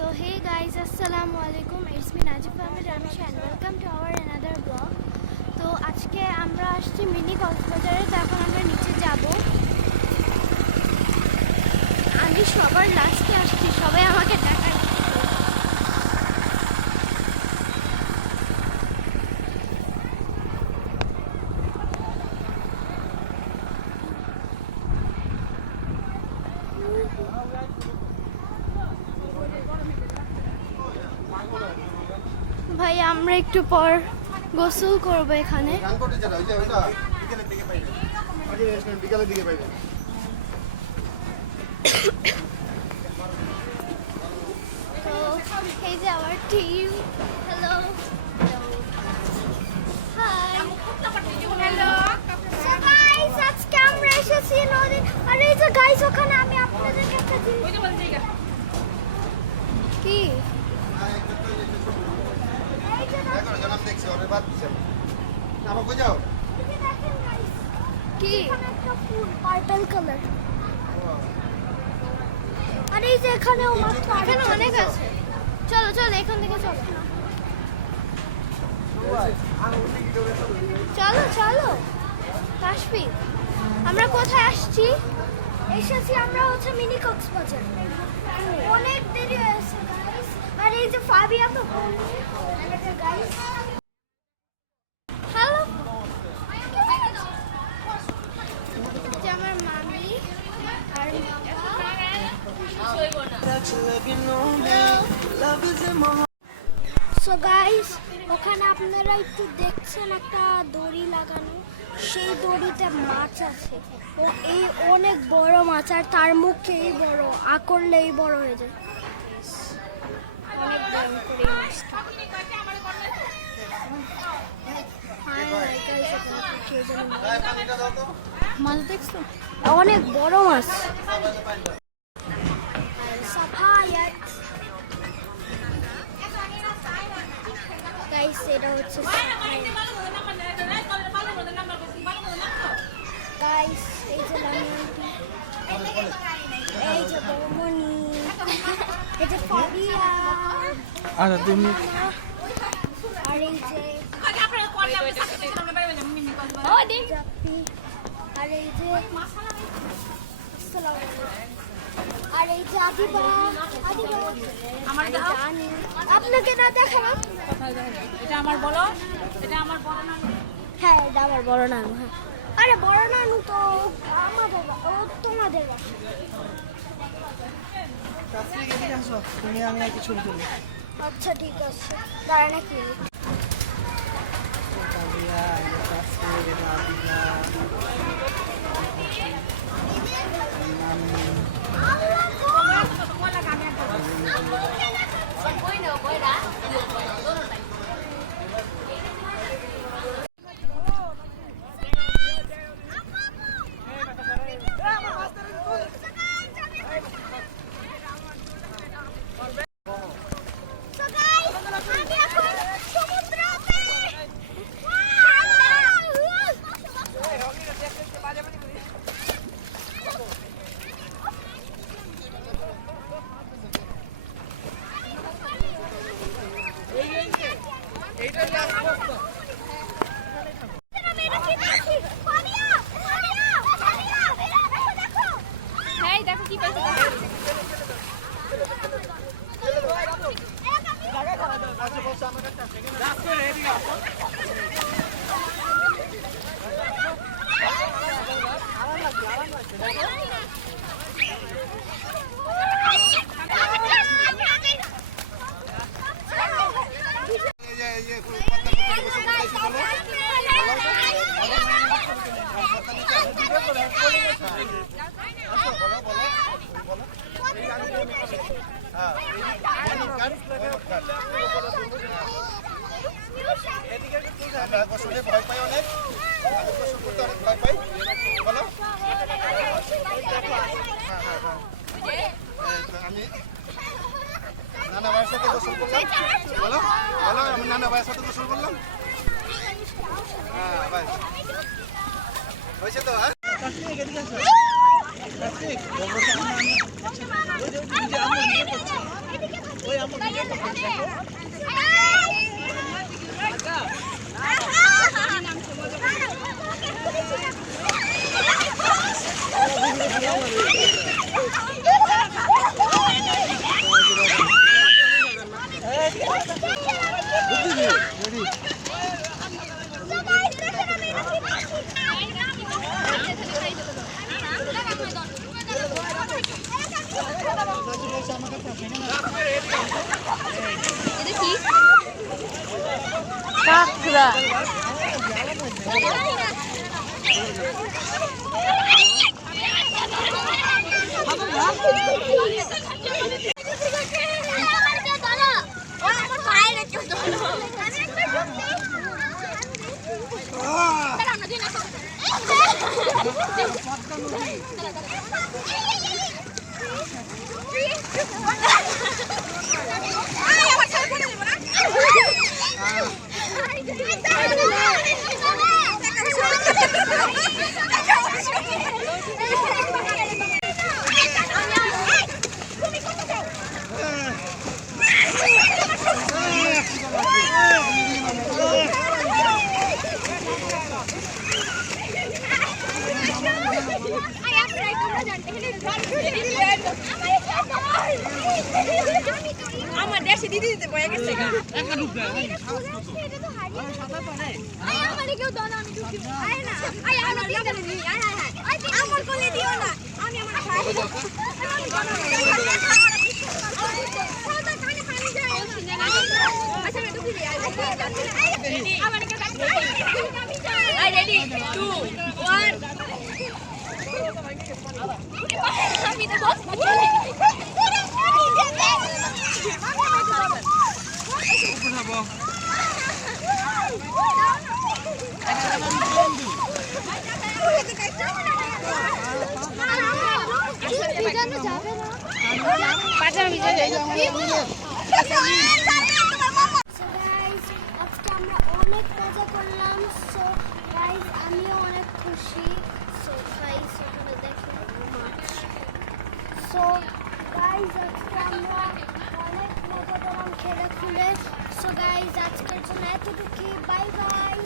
So hey guys, assalamu alaikum. It's me Najib Ahmed Ramesh and welcome to our another vlog. তো আজকে আমরা আসছি mini কক্সবাজারে। তো এখন আমরা নিচে যাব। আমি সবার লাস্টে আসছি, সবাই আমাকে ডাকায়। ভাই আমরা একটু পর গোসল করবো এখানে। তো এই যে আমার team. Hello hi hello guys, আজকে আমরা এসেছি নদী। আর এই যে গাইস ওখানে আমি আপনাদেরকে একটা জিনিস কি কি পার্পল কালার। আর এই যে এখানে অনেক আছে। চলো চলো এখান থেকে চলো চলো চলো। কাশ্মীর আমরা কোথায় আসছি? এসেছি আমরা হচ্ছে মিনি কক্সবাজার। অনেক দেরি হয়েছে গাইস। আর এই যে ফাবিয়া তো গাইস হ্যালো, আমার মামি আর সো গাইস ওখানে আপনারা একটু দেখছেন একটা দড়ি লাগানো, সেই দড়িতে মাছ আছে। ও এই অনেক বড় মাছ, আর তার মুখ এই বড়, আকড়লে এই বড় হয়ে যায়। অনেক ভয়ঙ্কর এই মাছটা। মাছ দেখছো? অনেক বড় মাছ। গাইস এটা হচ্ছে গাইস, এই যে লামিয়ান্টি, এই যে বৌমনি, এই যে ফাবিয়া, আচ্ছা তুমি আর এই যে আর এই যে আর এই যে আদিবা আমার আপনাকে না দেখালাম। এটা আমার বলো, এটা আমার বড় নানু। হ্যাঁ এটা আমার বড় নানু। হ্যাঁ আরে বড় নানু তো আমাদের, ও তোমাদের বাসা। তুমি আমি আর কিছু বলি। আচ্ছা ঠিক আছে, দাঁড়ান এক মিনিট। ভয় পাই অনেক, করতে অনেক ভয় পাই। বলো আমি নানা ভাইয়ের সাথে গোসল করলাম। বলো বলো আমি নানা ভাইয়ের সাথে গোসল করলাম। হ্যাঁ ভাই হয়েছে তো। হ্যাঁ কাঁকড়া আমার দেশে দিদি দিতে বয়ে গেছে গা একটা রূপ দেয় এটা তো হারিয়ে সাদা পারে আই আমারে কেউ দাও না আমি ঢুকি আয় না আয় আমার দিকে নি আয় আয় আয় আমার কোলে দিও না আমি আমার খাই আমি জানো সাদা কানে পানি যায় আচ্ছা আমি ঢুকি দিই আমারে কেউ ডাক আই রেডি 2 1 আমি তো বস অনেক মজা করলাম সো গাইস আমিও অনেক খুশি সো গাইস ওখানে দেখুন সো গাইস আজকে আমরা অনেক মজা করলাম খেলে খুলে সো গাইস আজকের জন্য এতটুকুই বাই বাই